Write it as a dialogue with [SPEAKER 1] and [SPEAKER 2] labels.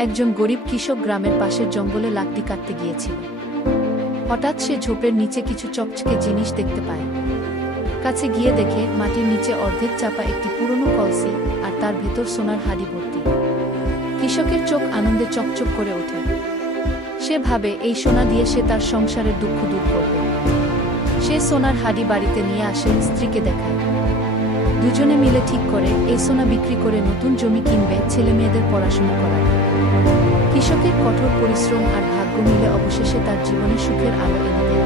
[SPEAKER 1] একজন গরিব কৃষক গ্রামের পাশের জঙ্গলে লাকড়ি কাটতে গিয়েছিল। হঠাৎ সে ঝোপের নিচে কিছু চকচকে জিনিস দেখতে পায়। কাছে গিয়ে দেখে মাটির নিচে অর্ধেক চাপা একটি পুরনো কলসি আর তার ভেতর সোনার হাড়ি ভর্তি। কৃষকের চোখ আনন্দে চকচক করে ওঠে। সে ভাবে, এই সোনা দিয়ে সে তার সংসারের দুঃখ দূর করবে। সে সোনার হাড়ি বাড়িতে নিয়ে আসে স্ত্রীকে দেখায়। দুজনে মিলে ঠিক করে এই সোনা বিক্রি করে নতুন জমি কিনবে ছেলে মেয়েদের পড়াশোনা করার কৃষকের কঠোর পরিশ্রম আর ভাগ্য মিলে অবশেষে তার জীবনে সুখের আলো এনে দেয়।